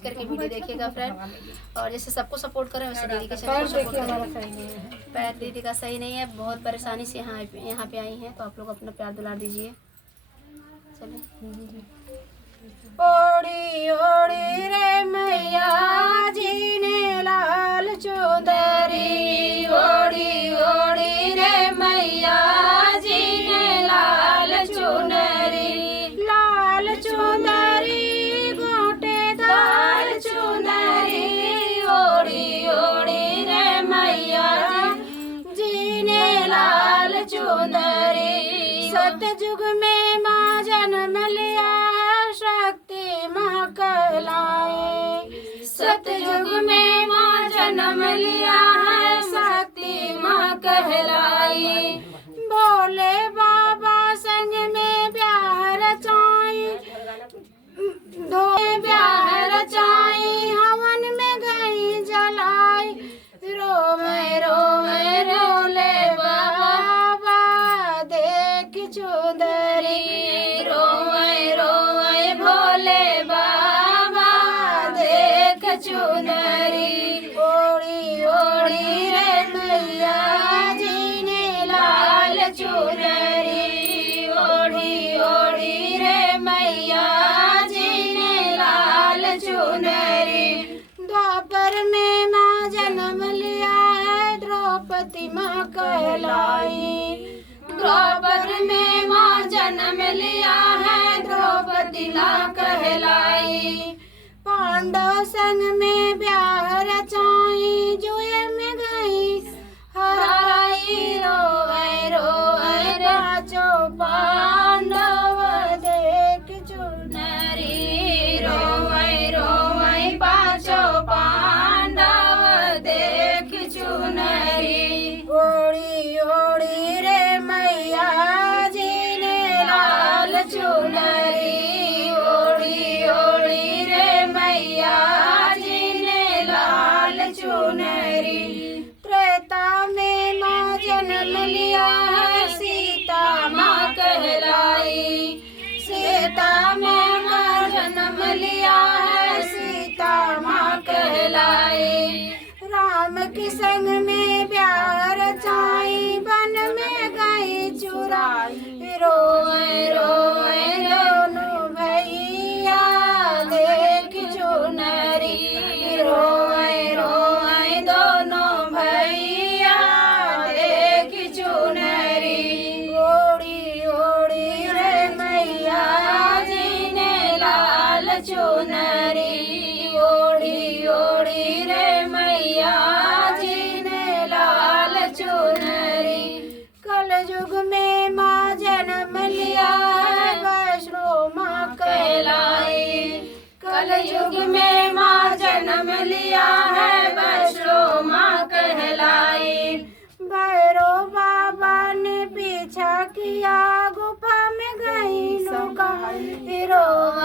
करके वीडियो देखिएगा फ्रेंड। और जैसे सबको सपोर्ट करें वैसे दीदी के चैनल को सपोर्ट करें। पैर दीदी का सही नहीं है, बहुत परेशानी से यहाँ पे आई हैं, तो आप लोग अपना प्यार दुलार दीजिए। चलिए। ओड़ी ओड़ी रे मैया जी ने लाल चुंदरी, ओड़ी ओड़ी रे मैया जी ने लाल चुनरी, लाल चुंदरी गोटेदार चुनरी, ओड़ी ओड़ी रे मैया जी ने लाल चुंदरी। सतयुग में माँ जन्म लिया शक्ति माँ कहलाए, सतयुग में माँ जन्म लिया है शक्ति माँ कहलाई। भोले बाबा संग में ब्याह रचाई, दो ब्याह रचाई, हवन में गई जलाई। रोवे रोवे रोले बाबा देख चुंदरी, रोवे रोवे भोले बाबा देख चुंदरी। ओड़ी ओड़ी रे मैया जी ने लाल चुनरी, ओड़ी ओड़ी रे मैया जी ने लाल चुनरी। द्वापर में माँ जन्म लिया है द्रौपदी माँ कहलाई, द्वापर में माँ जन्म लिया है द्रौपदी माँ कहलाई। पांडव संग में ब्याह रचाई, जुए में गई हराई। रोए रोए पांचों पांडव देख चुनरी, रोए रोए पांचों पांडव देख चुनरी। ओड़ी ओड़ी रे मैया जी ने लाल चुनरी, ओड़ी ओड़ी रे मैया जी ने लाल चुनरी। त्रेता में माँ जन्म लिया है सीता माँ कहलाई, सीता में माँ जन्म लिया है सीता माँ कहलाई। राम के संग में ब्याह रचाई, वन में गई चुराई। रोए रोए दोनों भैया देख चुनरी, रोए रोए दोनों भैया देख चुनरी। ओड़ी ओड़ी रे मैया जी ने लाल चुनरी, ओड़ी ओड़ी रे मैया जी ने लाल चुनरी। कलयुग में माँ जन्म लिया है वैष्णो माँ कहलाई, कलयुग में माँ जन्म लिया है वैष्णो माँ कहलाई। भैरव बाबा ने पीछा किया गुफा में गई लुकाई, रोवे